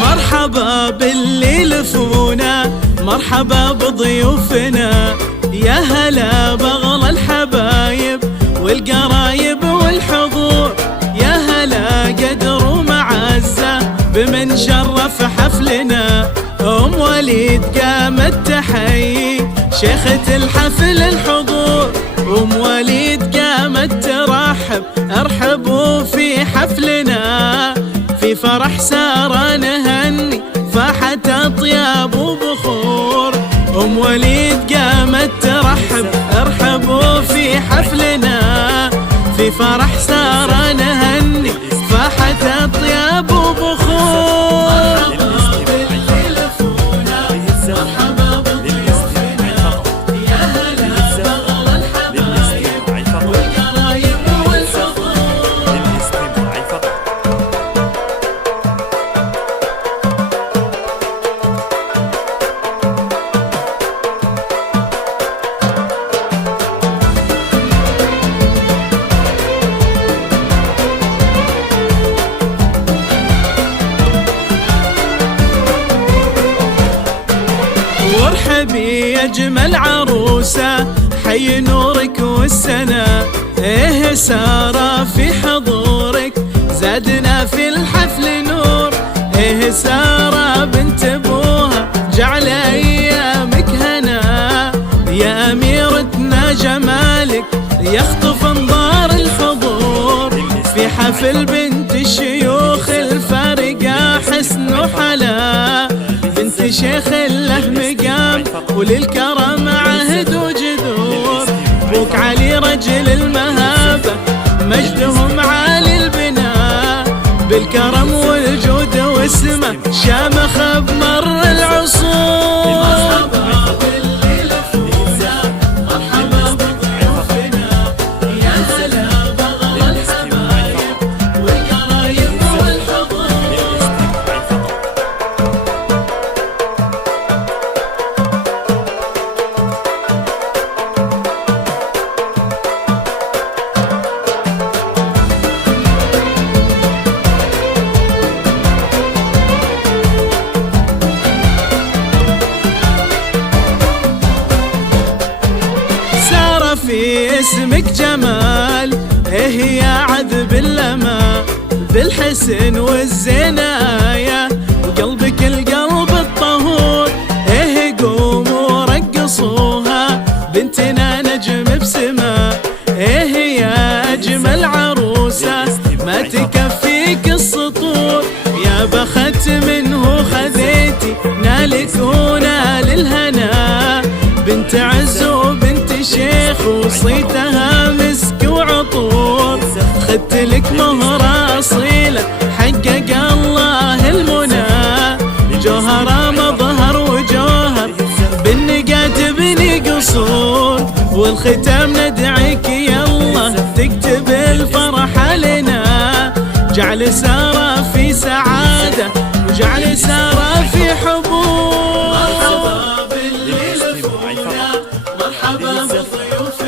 مرحبا باللي لفونا، مرحبا بضيوفنا، يا هلا بغلى الحبايب والقرايب والحضور، يا هلا قدر ومعزة بمن شرف حفلنا. أم وليد قامت تحيي شيخة الحفل الحضور، أم وليد قامت ترحب ارحبوا في حفلنا، في فرح سارة نهني فاحت أطياب وبخور. أم وليد قامت ترحب ارحبوا في حفلنا، في فرح سارة نهني فاحت أطياب وبخور. وارحبي يا اجمل عروسه حي نورك والسنه، ايه ساره في حضورك زادنا في الحفل نور، ايه ساره بنت ابوها جعل ايامك هنا، يا اميرتنا جمالك يخطف انظار الحضور، في حفل بنت الشيوخ الفارقه حسن وحلا، بنت شيخ له مقام وللكرم عهد وجذور، بوك علي رجل المهابة مجدهم عالي البناء، بالكرم والجود واسمه شامخ بمر العصور. في اسمك جمال ايه يا عذب اللما، بالحسن والزنايا وقلبك القلب الطهور، ايه قوموا رقصوها بنتنا نجم بسما، ايه يا اجمل عروسه ما تكفيك السطور، يا بخت منه خذيتي نالك ونال الهنا، بنت عز وبنت شيخ وصيتها مسك وعطور، خدت لك مهرة أصيلة حقق الله المنى، جوهرة مظهر وجوهر بالنقات بني قصور، والختام ندعيك يلا تكتب الفرح لنا، جعل سارة في سعادة وجعل سارة في حبور. مرحبا باللي لفونا، مرحبا بالضيوف